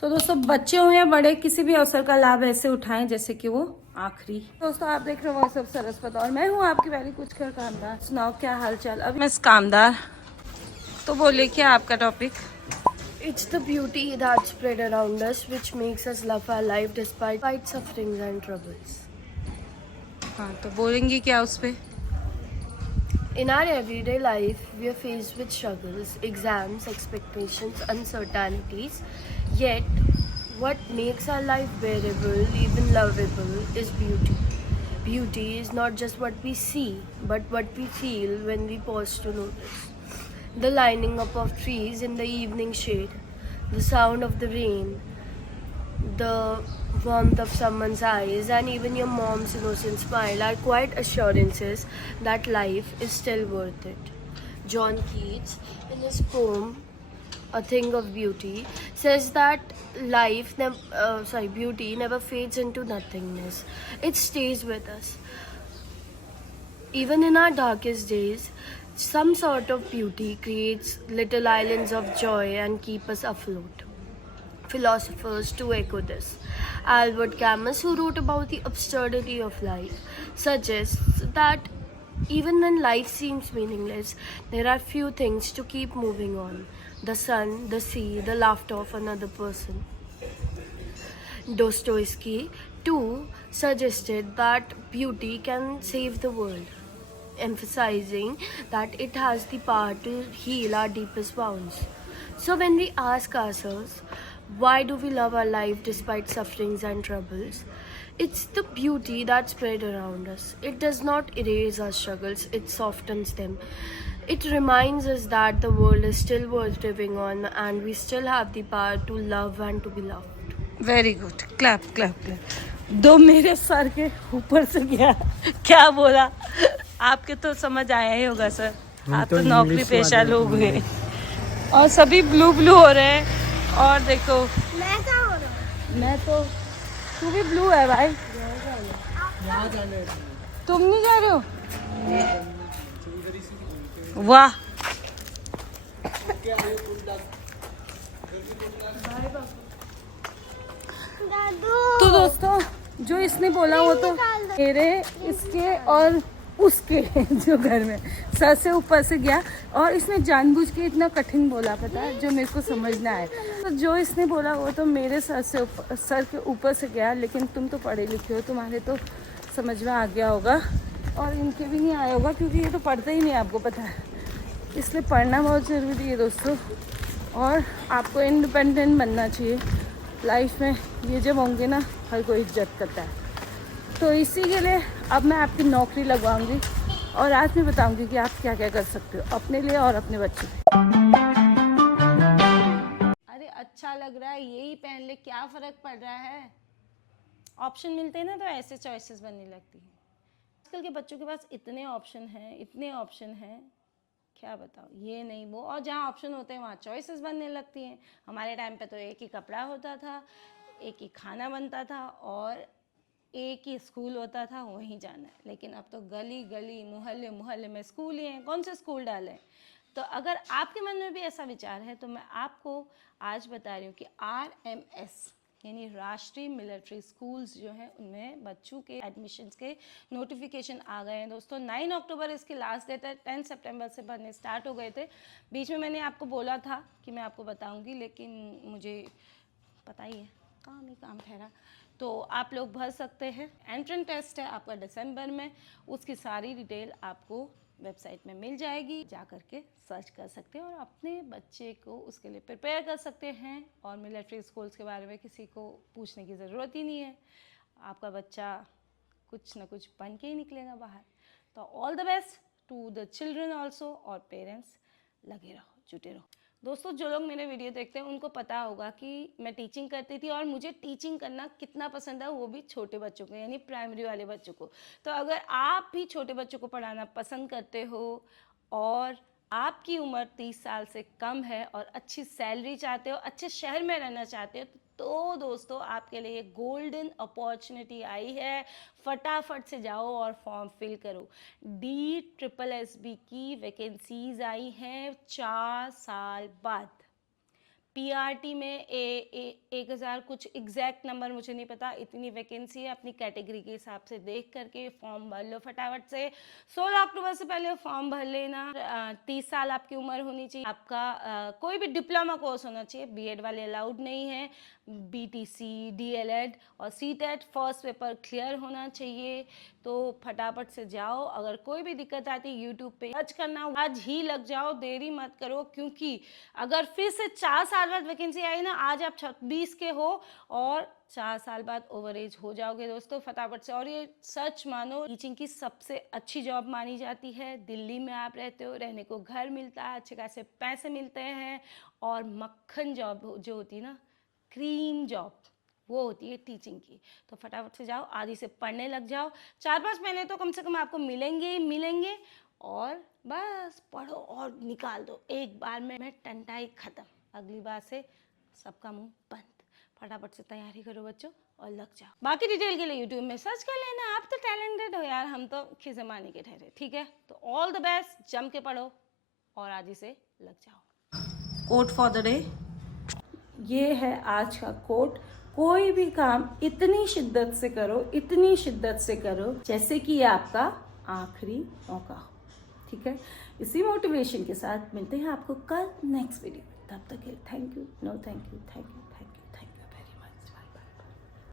तो दोस्तों बच्चे हो या बड़े, किसी भी अवसर का लाभ ऐसे उठाएं जैसे कि वो आखिरी। दोस्तों आप देख रहे हो सब सरस्वत और मैं हूँ आपकी पहली कुछ कर कामदार। सुनाओ क्या हाल चाल। अभी मैं कामदार, तो बोलिए क्या आपका topic. It's the beauty that spread around us which makes us love our life despite sufferings and troubles. हाँ तो बोलेंगी क्या उस पे। In our everyday life, we are faced with struggles, exams, expectations, uncertainties. Yet, what makes our life bearable, even lovable, is beauty. Beauty is not just what we see, but what we feel when we pause to notice. The lining up of trees in the evening shade, the sound of the rain, the warmth of someone's eyes, and even your mom's innocent smile are quite assurances that life is still worth it. John Keats, in his poem A Thing of Beauty, says that beauty never fades into nothingness. It stays with us. Even in our darkest days, some sort of beauty creates little islands of joy and keep us afloat. Philosophers to echo this. Albert Camus, who wrote about the absurdity of life, suggests that even when life seems meaningless, there are few things to keep moving on: the sun, the sea, the laughter of another person. Dostoevsky, too, suggested that beauty can save the world, emphasizing that it has the power to heal our deepest wounds. So, when we ask ourselves, why do we love our life despite sufferings and troubles? It's the beauty that spread around us. It does not erase our struggles, it softens them. It reminds us that the world is still worth living on and we still have the power to love and to be loved. Very good, clap clap clap. दो मेरे sir के ऊपर से गया। क्या बोला आपके तो समझ आया ही होगा सर, आप तो नौकरी पेशा लोग हैं और सभी ब्लू ब्लू हो रहे हैं। और देखो मैं क्या हो रहा हूँ? मैं तो, तू भी ब्लू है भाई। तुम नहीं जा रहे हो? वाह। तो दोस्तों जो इसने बोला वो तो मेरे, इसके और उसके जो घर में सर से ऊपर से गया, और इसने जानबूझ के इतना कठिन बोला, पता है, जो मेरे को समझ ना आए। तो जो इसने बोला वो तो मेरे सर के ऊपर से गया, लेकिन तुम तो पढ़े लिखे हो, तुम्हारे तो समझ में आ गया होगा और इनके भी नहीं आया होगा, क्योंकि ये तो पढ़ते ही नहीं, आपको पता है। इसलिए पढ़ना बहुत ज़रूरी है दोस्तों, और आपको इंडिपेंडेंट बनना चाहिए लाइफ में। ये जब होंगे ना, हर कोई इज्जत करता है। तो इसी के लिए अब मैं आपकी नौकरी लगवाऊंगी और आज मैं बताऊंगी कि आप क्या क्या कर सकते हो अपने लिए और अपने बच्चों के। अरे अच्छा लग रहा है, यही पहन ले, क्या फ़र्क पड़ रहा है। ऑप्शन मिलते हैं ना तो ऐसे चॉइसेस बनने लगती हैं। आजकल के बच्चों के पास इतने ऑप्शन हैं, इतने ऑप्शन हैं, क्या बताओ, ये नहीं वो, और जहाँ ऑप्शन होते हैं वहाँ चॉइसेस बनने लगती हैं। हमारे टाइम पे तो एक ही कपड़ा होता था, एक ही खाना बनता था और एक ही स्कूल होता था, वहीं जाना है। लेकिन अब तो गली गली मोहल्ले मोहल्ले में स्कूल ही हैं, कौन से स्कूल डालें। तो अगर आपके मन में भी ऐसा विचार है तो मैं आपको आज बता रही हूँ कि RMS यानी राष्ट्रीय मिलिट्री स्कूल्स जो हैं उनमें बच्चों के एडमिशन्स के नोटिफिकेशन आ गए हैं दोस्तों। 9 अक्टूबर इसकी लास्ट डेट है, 10 सितंबर से भरने स्टार्ट हो गए थे। बीच में मैंने आपको बोला था कि मैं आपको बताऊंगी, लेकिन मुझे पता ही है, काम ही काम ठहरा। तो आप लोग भर सकते हैं। एंट्रेंस टेस्ट है आपका दिसंबर में, उसकी सारी डिटेल आपको वेबसाइट में मिल जाएगी, जा करके सर्च कर सकते हैं और अपने बच्चे को उसके लिए प्रिपेयर कर सकते हैं। और मिलिट्री स्कूल्स के बारे में किसी को पूछने की ज़रूरत ही नहीं है, आपका बच्चा कुछ ना कुछ बन के ही निकलेगा बाहर। तो all the best to the children also, और पेरेंट्स लगे रहो, जुटे रहो। दोस्तों जो लोग मेरे वीडियो देखते हैं उनको पता होगा कि मैं टीचिंग करती थी और मुझे टीचिंग करना कितना पसंद है, वो भी छोटे बच्चों को, यानी प्राइमरी वाले बच्चों को। तो अगर आप भी छोटे बच्चों को पढ़ाना पसंद करते हो और आपकी उम्र 30 साल से कम है और अच्छी सैलरी चाहते हो, अच्छे शहर में रहना चाहते हो, तो दोस्तों आपके लिए गोल्डन अपॉर्चुनिटी आई है। फटाफट से जाओ और फॉर्म फिल करो। DSSB की वैकेंसीज आई हैं 4 साल बाद। पीआरटी में 1000 कुछ एग्जैक्ट नंबर मुझे नहीं पता, इतनी वैकेंसी है। अपनी कैटेगरी के हिसाब से देख करके फॉर्म भर लो फटाफट से। 16 अक्टूबर से पहले फॉर्म भर लेना। 30 साल आपकी उम्र होनी चाहिए। आपका कोई भी डिप्लोमा कोर्स होना चाहिए, बीएड वाले अलाउड नहीं है। बीटीसी, डीएलएड और सीटेट फर्स्ट पेपर क्लियर होना चाहिए। तो फटाफट से जाओ। अगर कोई भी दिक्कत आती है यूट्यूब पे सर्च करना, आज ही लग जाओ, देरी मत करो। क्योंकि अगर फिर से 4 साल बाद वैकेंसी आई ना, आज आप 26 के हो और 4 साल बाद ओवर एज हो जाओगे दोस्तों, फटाफट से। और ये सच मानो, टीचिंग की सबसे अच्छी जॉब मानी जाती है। दिल्ली में आप रहते हो, रहने को घर मिलता है, अच्छे खासे पैसे मिलते हैं। और मक्खन जॉब जो होती है ना, क्रीम जॉब, वो होती है टीचिंग की। तो फटाफट से जाओ, आदि से पढ़ने लग जाओ। 4-5 महीने तो कम से कम आपको मिलेंगे ही मिलेंगे। और बस पढ़ो और निकाल दो एक बार में टंटाई खत्म। अगली बार से सबका मुंह बंद। फटाफट से तैयारी करो बच्चों और लग जाओ। बाकी डिटेल के लिए यूट्यूब में सर्च कर लेना। आप तो टैलेंटेड हो यार, हम तो खिजमाने के ठहरे। ठीक है, तो ऑल द बेस्ट, जम के पढ़ो और आदि से लग जाओ। कोट फॉर द डे, ये है आज का कोट। कोई भी काम इतनी शिद्दत से करो, इतनी शिद्दत से करो जैसे कि ये आपका आखिरी मौका हो। ठीक है, इसी मोटिवेशन के साथ मिलते हैं आपको कल नेक्स्ट वीडियो में। तब तक के लिए thank you, no thank you, thank you, thank you.